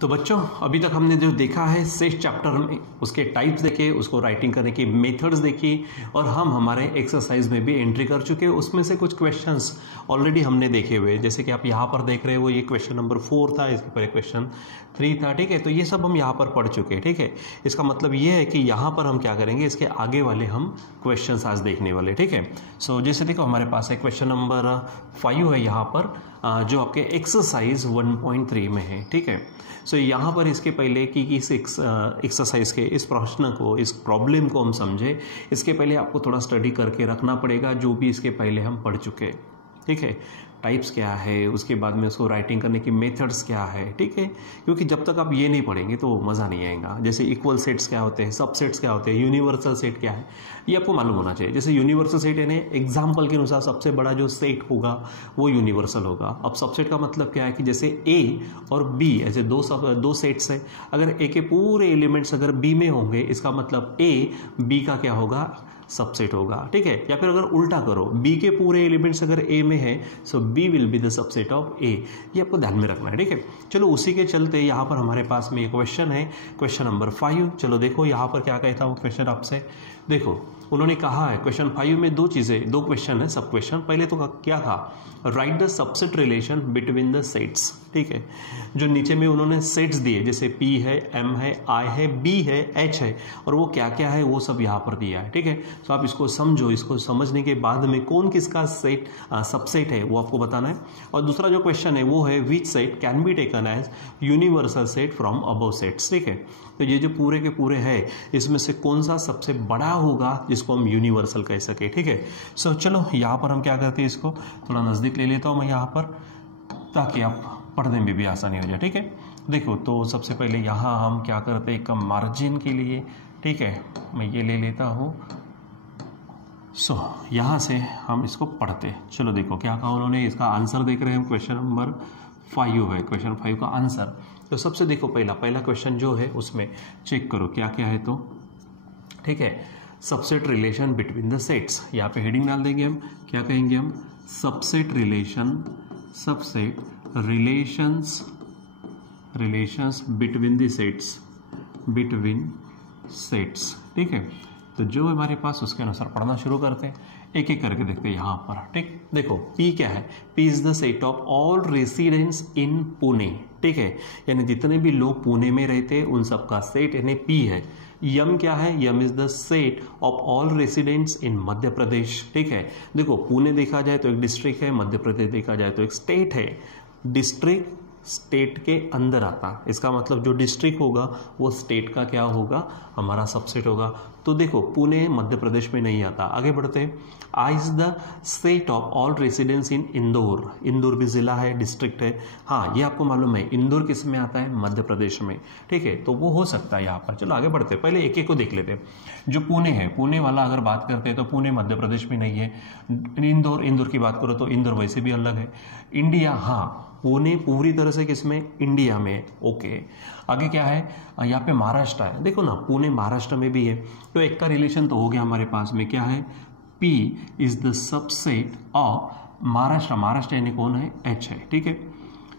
तो बच्चों अभी तक हमने जो देखा है सेट चैप्टर में, उसके टाइप्स देखे, उसको राइटिंग करने की मेथड्स देखी और हम हमारे एक्सरसाइज में भी एंट्री कर चुके हैं। उसमें से कुछ क्वेश्चंस ऑलरेडी हमने देखे हुए, जैसे कि आप यहाँ पर देख रहे हो, ये क्वेश्चन नंबर 4 था, इसके पहले क्वेश्चन 3 था, ठीक है। तो ये सब हम यहाँ पर पढ़ चुके हैं, ठीक है। इसका मतलब ये है कि यहाँ पर हम क्या करेंगे, इसके आगे वाले हम क्वेश्चन आज देखने वाले, ठीक है। सो जैसे देखो हमारे पास है क्वेश्चन नंबर 5 है यहाँ पर, जो आपके एक्सरसाइज 1.3 में है, ठीक है। सो यहाँ पर इसके पहले कि इस एक्सरसाइज के इस प्रश्न को, इस प्रॉब्लम को हम समझे, इसके पहले आपको थोड़ा स्टडी करके रखना पड़ेगा जो भी इसके पहले हम पढ़ चुके, ठीक है। टाइप्स क्या है, उसके बाद में उसको राइटिंग करने की मेथड्स क्या है, ठीक है। क्योंकि जब तक आप ये नहीं पढ़ेंगे तो मज़ा नहीं आएगा। जैसे इक्वल सेट्स क्या होते हैं, सब सेट्स क्या होते हैं, यूनिवर्सल सेट क्या है, ये आपको मालूम होना चाहिए। जैसे यूनिवर्सल सेट यानी एग्जाम्पल के अनुसार सबसे बड़ा जो सेट होगा वो यूनिवर्सल होगा। अब सबसेट का मतलब क्या है कि जैसे ए और बी ऐसे दो सेट्स है, अगर ए के पूरे एलिमेंट्स अगर बी में होंगे, इसका मतलब ए बी का क्या होगा, सबसेट होगा, ठीक है। या फिर अगर उल्टा करो, बी के पूरे एलिमेंट्स अगर ए में है, so B will be the subset of A, ये आपको ध्यान में रखना है, ठीक है। चलो उसी के चलते यहाँ पर हमारे पास में एक क्वेश्चन है, क्वेश्चन नंबर 5। चलो देखो यहाँ पर क्या कहता हूँ क्वेश्चन आपसे, देखो उन्होंने कहा है क्वेश्चन 5 में दो क्वेश्चन है, सब क्वेश्चन। पहले तो क्या था, right the subset relation between the sets, ठीक है। जो नीचे में उन्होंने सेट्स दिए, जैसे P है, M है, I है, B है, H है, और वो क्या क्या है वो सब यहाँ पर दिया है, ठीक है। तो आप इसको समझो, इसको समझने के बाद में कौन किसका सेट सबसेट है वो आपको बताना है। और दूसरा जो क्वेश्चन है वो है which set can be taken as universal set from above sets, ठीक है। तो ये जो पूरे के पूरे है, इसमें से कौन सा सबसे बड़ा होगा जिसको हम यूनिवर्सल कह सके, ठीक है। सो चलो यहाँ पर हम क्या करते हैं, इसको थोड़ा नज़दीक ले लेता हूँ मैं यहाँ पर, ताकि आप पढ़ने में भी आसानी हो जाए, ठीक है। देखो तो सबसे पहले यहाँ हम क्या करते हैं, कम मार्जिन के लिए, ठीक है, मैं ये ले लेता हूँ। सो यहाँ से हम इसको पढ़ते, चलो देखो क्या कहा उन्होंने, इसका आंसर देख रहे हैं हम, क्वेश्चन नंबर 5 है, क्वेश्चन 5 का आंसर। तो सबसे देखो पहला क्वेश्चन जो है उसमें चेक करो क्या क्या है, तो ठीक है, subset relation between the sets, यहाँ पे हेडिंग डाल देंगे हम, क्या कहेंगे हम, subset relations between the sets, ठीक है। तो जो हमारे पास उसके अनुसार पढ़ना शुरू करते हैं, एक एक करके देखते हैं यहाँ पर, ठीक। देखो P क्या है, P is the set of all residents in Pune, ठीक है, यानी जितने भी लोग पुणे में रहते हैं उन सबका सेट यानी P है। यम क्या है, M is the set of all residents in Madhya Pradesh, ठीक है। देखो पुणे देखा जाए तो एक डिस्ट्रिक्ट है, मध्य प्रदेश देखा जाए तो एक स्टेट है। डिस्ट्रिक्ट स्टेट के अंदर आता, इसका मतलब जो डिस्ट्रिक्ट होगा वो स्टेट का क्या होगा, हमारा सबसेट होगा। तो देखो पुणे मध्य प्रदेश में नहीं आता। आगे बढ़ते हैं, I is the set of all residents in Indore, Indore भी जिला है, डिस्ट्रिक्ट है, हाँ ये आपको मालूम है। इंदौर किस में आता है, मध्य प्रदेश में, ठीक है। तो वो हो सकता है यहाँ पर। चलो आगे बढ़ते हैं, पहले एक एक को देख लेते हैं। जो पुणे है, पुणे वाला अगर बात करते हैं तो पुणे मध्य प्रदेश में नहीं है। इंदौर की बात करो तो इंदौर वैसे भी अलग है। इंडिया, हाँ पुणे पूरी तरह से किसमें, इंडिया में, ओके। आगे क्या है, यहाँ पे महाराष्ट्र है, देखो ना पुणे महाराष्ट्र में भी है। तो एक का रिलेशन तो हो गया हमारे पास में, क्या है, P is the subset of Maharashtra, Maharashtra यानी कौन है, H है, ठीक है।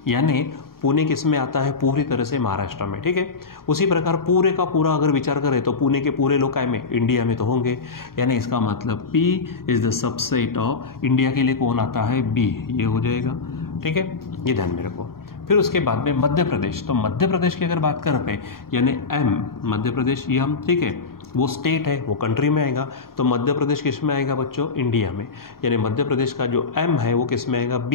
यानी पुणे किस में आता है, पूरी तरह से महाराष्ट्र में, ठीक है। उसी प्रकार पूरे का पूरा अगर विचार करें तो पुणे के पूरे लोग काय में, इंडिया में तो होंगे। यानी इसका मतलब P is the subset of, India के लिए कौन आता है, B, ये हो जाएगा, ठीक है, ये ध्यान में रखो। फिर उसके बाद में मध्य प्रदेश, तो मध्य प्रदेश की अगर बात करते हैं यानी M, मध्य प्रदेश ये हम, ठीक है, वो स्टेट है, वो कंट्री में आएगा। तो मध्य प्रदेश किस में आएगा बच्चों, इंडिया में। यानी मध्य प्रदेश का जो M है वो किस में आएगा, B,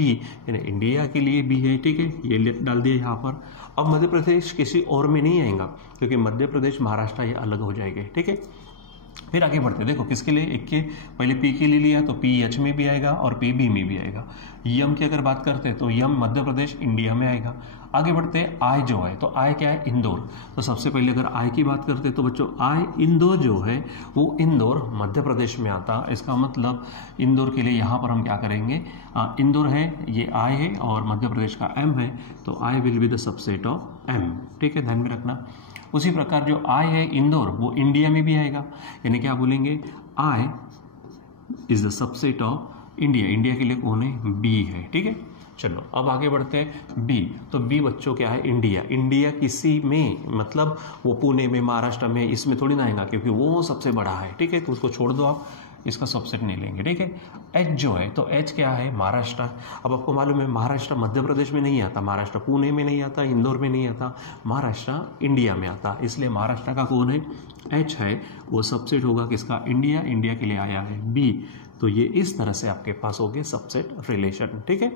यानी इंडिया के लिए B है, ठीक है, ये डाल दिया यहाँ पर। अब मध्य प्रदेश किसी और में नहीं आएगा क्योंकि मध्य प्रदेश महाराष्ट्र ये अलग हो जाएंगे, ठीक है। फिर आगे बढ़ते देखो किसके लिए, एक के पहले P के लिए लिया तो P H में भी आएगा और P B में भी आएगा। यम की अगर बात करते हैं तो यम मध्य प्रदेश इंडिया में आएगा। आगे बढ़ते हैं I जो है, तो I क्या है, इंदौर। तो सबसे पहले अगर I की बात करते हैं तो बच्चों I इंदौर जो है वो इंदौर मध्य प्रदेश में आता। इसका मतलब इंदौर के लिए यहाँ पर हम क्या करेंगे, इंदौर है, ये I है और मध्य प्रदेश का M है, तो I will be the subset of M, ठीक है, ध्यान में रखना। उसी प्रकार जो I है इंदौर वो इंडिया में भी आएगा, यानी क्या बोलेंगे, I is the subset of India, India के लिए कौन है, B है, ठीक है। चलो अब आगे बढ़ते हैं बी। तो बी बच्चों क्या है, इंडिया। इंडिया किसी में मतलब वो पुणे में, महाराष्ट्र में, इसमें थोड़ी ना आएगा क्योंकि वो सबसे बड़ा है, ठीक है, तो उसको छोड़ दो आप, इसका सबसेट नहीं लेंगे, ठीक है। एच जो है, तो एच क्या है, महाराष्ट्र। अब आपको मालूम है महाराष्ट्र मध्य प्रदेश में नहीं आता, महाराष्ट्र पुणे में नहीं आता, इंदौर में नहीं आता, महाराष्ट्र इंडिया में आता, इसलिए महाराष्ट्र का कौन है, एच है, वो सबसेट होगा किसका, इंडिया। इंडिया के लिए आया है बी। तो ये इस तरह से आपके पास हो गए सबसेट रिलेशन, ठीक है।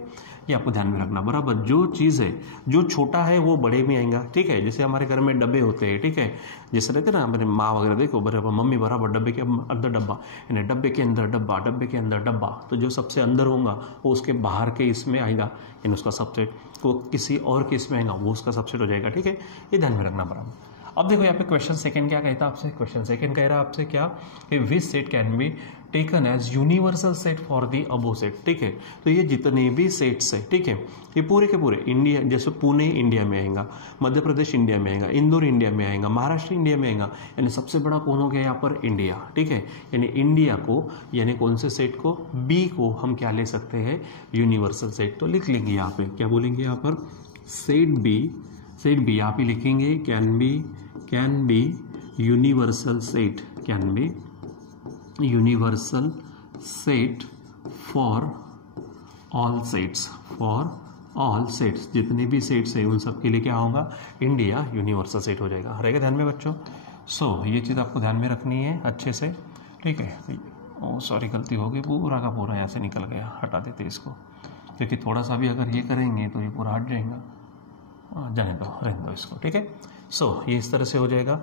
ये आपको ध्यान में रखना, बराबर। जो चीज़ है जो छोटा है वो बड़े में आएगा, ठीक है। जैसे हमारे घर में डब्बे होते हैं, ठीक है, जैसे रहते ना मेरे माँ वगैरह, देखो बराबर मम्मी बराबर डब्बे के अंदर डब्बा, यानी डब्बे के अंदर डब्बा, डब्बे के अंदर डब्बा, तो जो सबसे अंदर होगा वो उसके बाहर के इसमें आएगा, यानी उसका सबसेट। वो किसी और के इसमें आएगा वो उसका सबसेट हो जाएगा, ठीक है। ये ध्यान में रखना बराबर। अब देखो यहाँ पे क्वेश्चन सेकंड क्या कहता है आपसे, क्वेश्चन सेकंड कह रहा है आपसे क्या, कि which set can be taken as universal set for the above set, ठीक है। तो ये जितने भी सेट्स है, ठीक है, ये पूरे के पूरे इंडिया, जैसे पुणे इंडिया में आएगा, मध्य प्रदेश इंडिया में आएगा, इंदौर इंडिया में आएगा, महाराष्ट्र इंडिया में आएगा, यानी सबसे बड़ा कौन हो गया यहाँ पर, इंडिया, ठीक है। यानी इंडिया को, यानी कौन से सेट को, बी को हम क्या ले सकते हैं, यूनिवर्सल सेट। तो लिख लेंगे यहाँ पे, क्या बोलेंगे यहाँ पर, सेट बी, सेट बी यहाँ पे लिखेंगे, can be universal set, can B universal set for all sets, for all sets, जितने भी सेट्स है उन सब के लिए क्या होगा, इंडिया यूनिवर्सल सेट हो जाएगा, रहेगा ध्यान में बच्चों। सो ये चीज़ आपको ध्यान में रखनी है अच्छे से, ठीक है। ओ सॉरी, गलती हो गई, पूरा का पूरा यहाँ से निकल गया, हटा देते इसको, क्योंकि थोड़ा सा भी अगर ये करेंगे तो ये पूरा हट जाएगा, जाने दो, रहने दो इसको, ठीक है। सो ये इस तरह से हो जाएगा,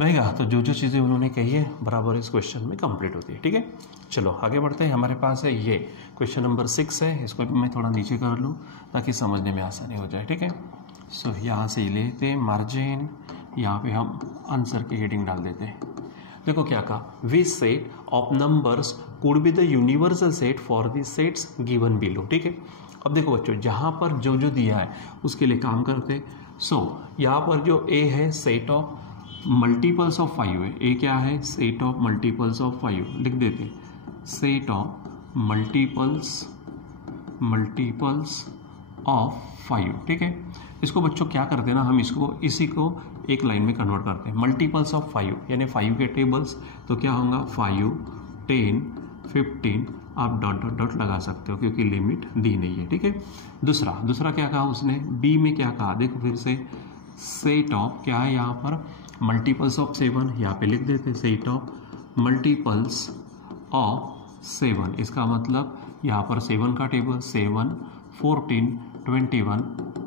रहेगा। तो जो जो चीज़ें उन्होंने कही है बराबर इस क्वेश्चन में कंप्लीट होती है, ठीक है। चलो आगे बढ़ते हैं, हमारे पास है ये क्वेश्चन नंबर 6 है, इसको भी मैं थोड़ा नीचे कर लूँ ताकि समझने में आसानी हो जाए, ठीक है। सो यहाँ से लेते हैं मार्जिन, यहाँ पे हम आंसर की हेडिंग डाल देते हैं। देखो क्या कहा, which set of numbers could be the universal set for the sets given below, ठीक है। अब देखो बच्चों, जहाँ पर जो जो दिया है उसके लिए काम करते। सो यहाँ पर जो ए है, सेट ऑफ मल्टीपल्स ऑफ 5 है, ए क्या है, सेट ऑफ मल्टीपल्स ऑफ 5, लिख देते, सेट ऑफ मल्टीपल्स ऑफ 5, ठीक है। इसको बच्चों क्या करते हैं ना, हम इसको इसी को एक लाइन में कन्वर्ट करते हैं, मल्टीपल्स ऑफ 5 यानी 5 के टेबल्स, तो क्या होगा, 5, 10, 15, आप डॉट डॉट डॉट लगा सकते हो क्योंकि लिमिट दी नहीं है, ठीक है। दूसरा क्या कहा उसने, बी में क्या कहा, देखो फिर से, सेट ऑफ क्या है यहाँ पर, मल्टीपल्स ऑफ 7, यहाँ पे लिख देते सेट ऑफ मल्टीपल्स ऑफ 7, इसका मतलब यहाँ पर 7 का टेबल, 7, 14, 21,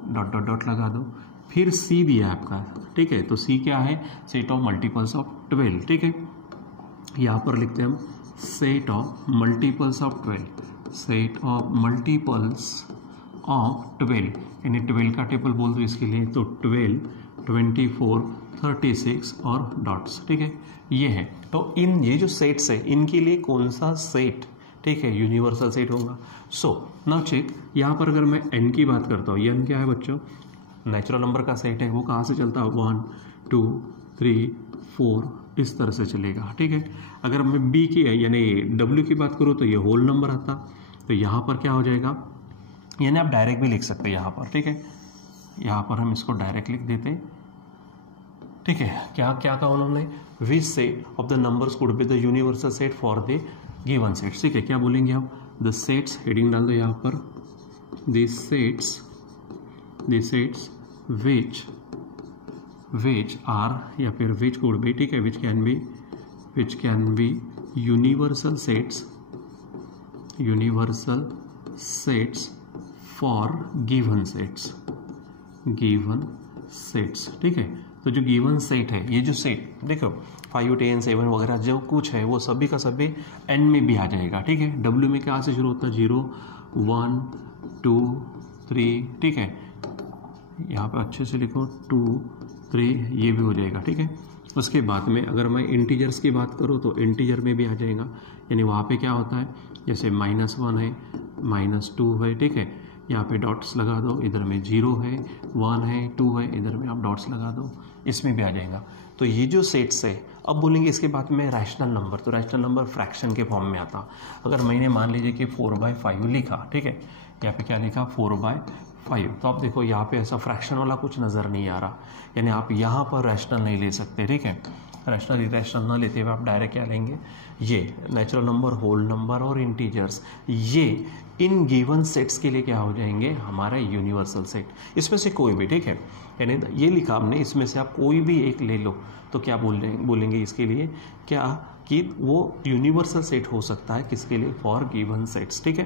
डॉट डॉट डॉट लगा दो। फिर सी दिया है आपका, ठीक है, तो सी क्या है, सेट ऑफ मल्टीपल्स ऑफ 12, ठीक है। यहाँ पर लिखते हैं हम set of multiples of 12, set of multiples of 12, यानी 12 का टेबल बोल दो इसके लिए, तो 12, 24, 36 और डॉट्स, ठीक है, ये है। तो इन ये जो सेट्स है इनके लिए कौन सा सेट, ठीक है, यूनिवर्सल सेट होगा। सो नाउ चेक, यहाँ पर अगर मैं n की बात करता हूँ, n क्या है बच्चों, नेचुरल नंबर का सेट है, वो कहाँ से चलता है, 1, 2, 3, 4, इस तरह से चलेगा, ठीक है। अगर मैं b की यानी w की बात करूँ तो ये होल नंबर आता, तो यहाँ पर क्या हो जाएगा, यानी आप डायरेक्ट भी लिख सकते हैं यहाँ पर, ठीक है। यहाँ पर हम इसको डायरेक्ट लिख देते, ठीक है। क्या क्या कहा उन्होंने, which set of the numbers could be the universal set for the given sets, ठीक है। क्या बोलेंगे आप, द सेट्स, हेडिंग डाल दो यहाँ पर, द सेट्स विच आर, या फिर विच कुड बी, ठीक है, which can be universal sets for given sets, ठीक है। तो जो गिवन सेट है, ये जो सेट देखो 5, 10, 7 वगैरह जो कुछ है वो सभी का सभी एन में भी आ जाएगा, ठीक है। डब्ल्यू में क्या से शुरू होता है, 0, 1, 2, 3, ठीक है। यहाँ पे अच्छे से लिखो 2, 3, ये भी हो जाएगा, ठीक है। उसके बाद में अगर मैं इंटीजर्स की बात करूँ तो इंटीजर में भी आ जाएगा, यानी वहाँ पे क्या होता है, जैसे -1 है, -2 है, ठीक है। यहाँ पे डॉट्स लगा दो, इधर में 0 है, 1 है, 2 है, इधर में आप डॉट्स लगा दो, इसमें भी आ जाएगा। तो ये जो सेट्स है, अब बोलेंगे इसके बाद में रैशनल नंबर, तो रैशनल नंबर फ्रैक्शन के फॉर्म में आता। अगर मैंने मान लीजिए कि 4/5 लिखा, ठीक है, यहाँ पे क्या लिखा 4/5। तो आप देखो यहाँ पे ऐसा फ्रैक्शन वाला कुछ नज़र नहीं आ रहा, यानी आप यहाँ पर रैशनल नहीं ले सकते, ठीक है। रैशनल इरेशनल ना लेते हुए आप डायरेक्ट क्या लेंगे, ये नेचुरल नंबर, होल नंबर और इंटीजर्स, ये इन गिवन सेट्स के लिए क्या हो जाएंगे, हमारा यूनिवर्सल सेट, इसमें से कोई भी, ठीक है। यानी ये लिखा हमने, इसमें से आप कोई भी एक ले लो तो क्या बोलेंगे इसके लिए, क्या कि वो यूनिवर्सल सेट हो सकता है, किसके लिए, फॉर गिवन सेट्स, ठीक है।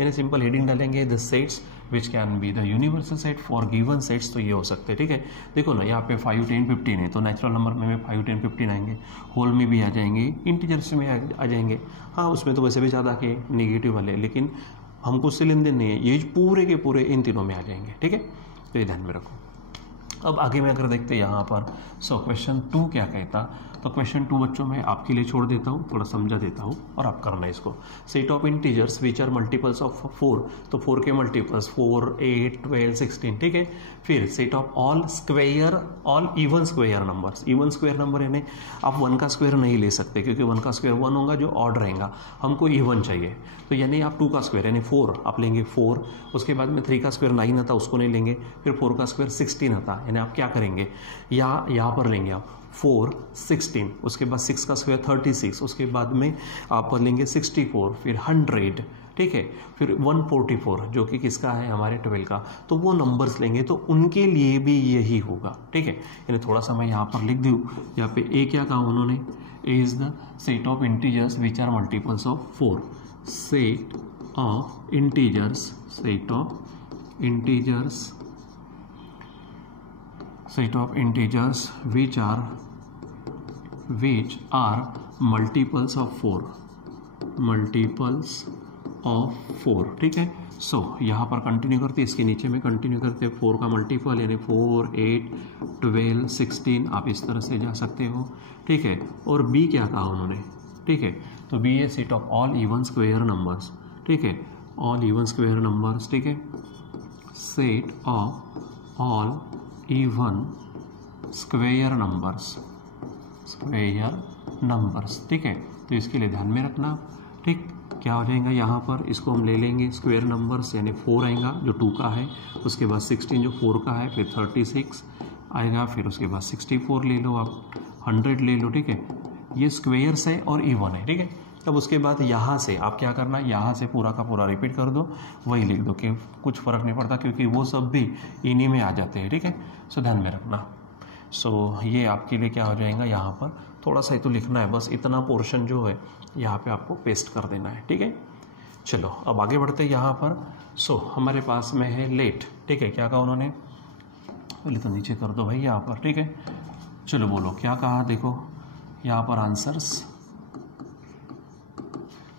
यानी सिंपल हेडिंग डालेंगे the sets which can be the universal set for given sets, तो ये हो सकते हैं, ठीक है। देखो ना यहाँ पे 5, 10, 15 है, तो नेचुरल नंबर में 5, 10, 15 आएंगे, होल में भी आ जाएंगे, इंटीजर्स में आ जाएंगे। हाँ, उसमें तो वैसे भी ज़्यादा के नेगेटिव वाले, लेकिन हमको उससे लेन देन नहीं है, ये पूरे के पूरे इन तीनों में आ जाएंगे, ठीक है। तो ये ध्यान में रखो। अब आगे में अगर देखते हैं यहाँ पर, सो क्वेश्चन 2 क्या कहता, तो क्वेश्चन 2 बच्चों में आपके लिए छोड़ देता हूँ, थोड़ा समझा देता हूँ और आप करना इसको। Set of integers which are multiples of 4, तो 4 के मल्टीपल्स 4, 8, 12, 16, ठीक है। फिर set of all square, all even square numbers, even square number यानी आप 1 का स्क्वायर नहीं ले सकते, क्योंकि 1 का स्क्वायर 1 होगा जो ऑड रहेगा, हमको इवन चाहिए, तो यानी आप 2 का स्क्वायर यानी 4 आप लेंगे 4, उसके बाद में 3 का स्क्वायर 9 आता, उसको नहीं लेंगे, फिर 4 का स्क्वायर 16 आता, यानी आप क्या करेंगे, यहाँ पर लेंगे आप 4, 16, उसके बाद 6 का स्क्वायर 36, उसके बाद में आप लेंगे 64, फिर 100, ठीक है, फिर 144 जो कि किसका है, हमारे 12 का, तो वो नंबर्स लेंगे, तो उनके लिए भी यही होगा, ठीक है। यानी थोड़ा सा मैं यहाँ पर लिख दूँ, यहाँ पे ए क्या कहा उन्होंने, A is the set of integers which are multiples of 4, set of integers, set of integers, set of integers which are multiples of 4, multiples of 4, ठीक है। सो यहाँ पर कंटिन्यू करते, इसके नीचे में कंटिन्यू करते, 4 का मल्टीपल यानी 4, 8, 12, 16, आप इस तरह से जा सकते हो, ठीक है। और बी क्या कहा उन्होंने, ठीक है, तो बी है set of all even square numbers, ठीक है, ऑल इवन स्क्वायर नंबर्स, ठीक है, set of all even square numbers, ठीक है। तो इसके लिए ध्यान में रखना, ठीक, क्या हो जाएगा यहाँ पर, इसको हम ले लेंगे स्क्वायर नंबर्स, यानी 4 आएगा जो 2 का है, उसके बाद 16 जो 4 का है, फिर 36 आएगा, फिर उसके बाद 64 ले लो आप, 100 ले लो, ठीक है। ये स्क्वायर्स है और इवन है, ठीक है। अब उसके बाद यहाँ से आप क्या करना, यहाँ से पूरा का पूरा रिपीट कर दो, वही लिख दो कि कुछ फ़र्क नहीं पड़ता, क्योंकि वो सब भी इन्हीं में आ जाते हैं, ठीक है। सो ध्यान में रखना। सो ये आपके लिए क्या हो जाएगा, यहाँ पर थोड़ा सा ही तो लिखना है, बस इतना पोर्शन जो है यहाँ पे आपको पेस्ट कर देना है, ठीक है। चलो अब आगे बढ़ते हैं यहाँ पर। सो हमारे पास में है लेट, ठीक है, क्या कहा उन्होंने, पहले तो नीचे कर दो भाई यहाँ पर, ठीक है। चलो बोलो क्या कहा, देखो यहाँ पर आंसर्स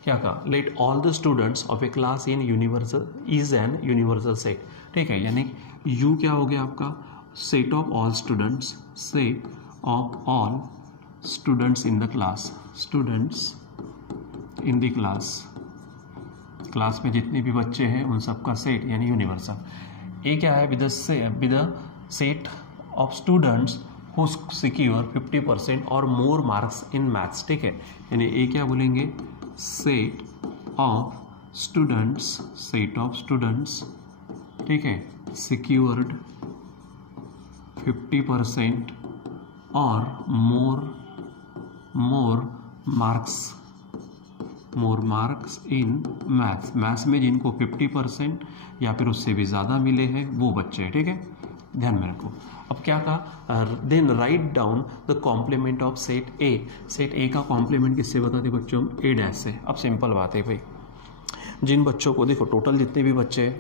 क्या कहा, let all the students of A class in universal is an universal set, ठीक है। यानी यू क्या हो गया आपका, set of all students, set of all students in the class, students in the class में जितने भी बच्चे हैं उन सबका सेट यानी यूनिवर्सल। ए क्या है, with the set of students who secure 50% और मोर मार्क्स इन मैथ्स, ठीक है। यानी ए क्या बोलेंगे, सेट ऑफ स्टूडेंट्स, ठीक है, सिक्योर्ड 50% और मोर मार्क्स इन मैथ्स में जिनको 50% या फिर उससे भी ज़्यादा मिले हैं वो बच्चे हैं, ठीक है, ध्यान में रखो। अब क्या कहा, then write down the complement of set A, set A का कॉम्प्लीमेंट किससे बताते बच्चों, ए डैश से। अब सिंपल बात है भाई, जिन बच्चों को देखो टोटल जितने भी बच्चे हैं,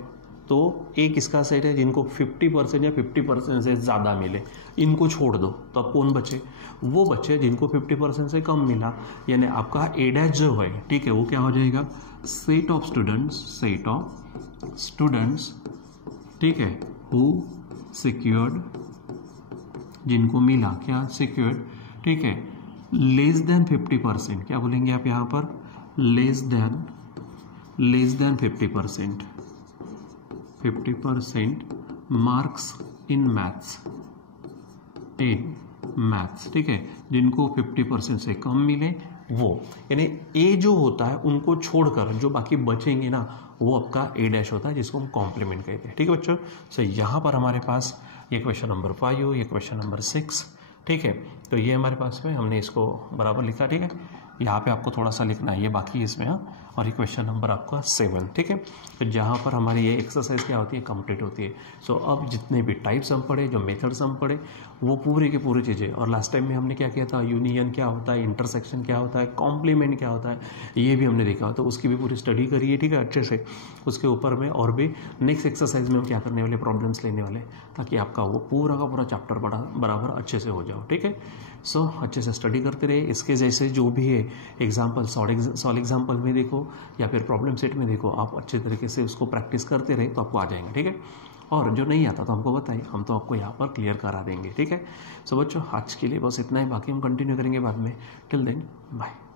तो ए किसका सेट है, जिनको 50% या 50% से ज़्यादा मिले, इनको छोड़ दो, तो अब कौन बचे, वो बच्चे जिनको 50% से कम मिला, यानी आपका ए डैश जो है, ठीक है, वो क्या हो जाएगा, सेट ऑफ स्टूडेंट्स, ठीक है, हु सिक्योर्ड, जिनको मिला क्या, सिक्योर्ड, ठीक है, लेस देन 50%, क्या बोलेंगे आप यहाँ पर, less than 50% marks in maths, ठीक है, जिनको 50% से कम मिले वो, यानी ए जो होता है उनको छोड़कर जो बाकी बचेंगे ना वो आपका ए डैश होता है, जिसको हम कॉम्प्लीमेंट कहते हैं। ठीक है बच्चों, सो यहाँ पर हमारे पास ये क्वेश्चन नंबर 5, ये क्वेश्चन नंबर 6, ठीक है। तो ये हमारे पास में हमने इसको बराबर लिखा, ठीक है। यहाँ पे आपको थोड़ा सा लिखना है, ये बाकी है इसमें, हाँ। और ये क्वेश्चन नंबर आपका 7, ठीक है। तो जहाँ पर हमारी ये एक्सरसाइज क्या होती है, कंप्लीट होती है। सो अब जितने भी टाइप्स हम पढ़े, जो मेथड्स हम पढ़े, वो पूरी की पूरी चीज़ें, और लास्ट टाइम में हमने क्या किया था, यूनियन क्या होता है, इंटरसेक्शन क्या होता है, कॉम्प्लीमेंट क्या होता है, ये भी हमने देखा। तो उसकी भी पूरी स्टडी करिए, ठीक है, अच्छे से। उसके ऊपर में और भी नेक्स्ट एक्सरसाइज में हम क्या करने वाले, प्रॉब्लम्स लेने वाले, ताकि आपका वो पूरा का पूरा चैप्टर बराबर अच्छे से हो जाओ, ठीक है। सो अच्छे से स्टडी करते रहे। इसके जैसे जो भी है एग्जाम्पल, सॉल्व एग्जाम्पल में देखो या फिर प्रॉब्लम सेट में देखो, आप अच्छे तरीके से उसको प्रैक्टिस करते रहे तो आपको आ जाएंगे, ठीक है। और जो नहीं आता तो हमको बताइए, हम तो आपको यहाँ पर क्लियर करा देंगे, ठीक है। सो बच्चों आज के लिए बस इतना ही, बाकी हम कंटिन्यू करेंगे बाद में। Till then bye.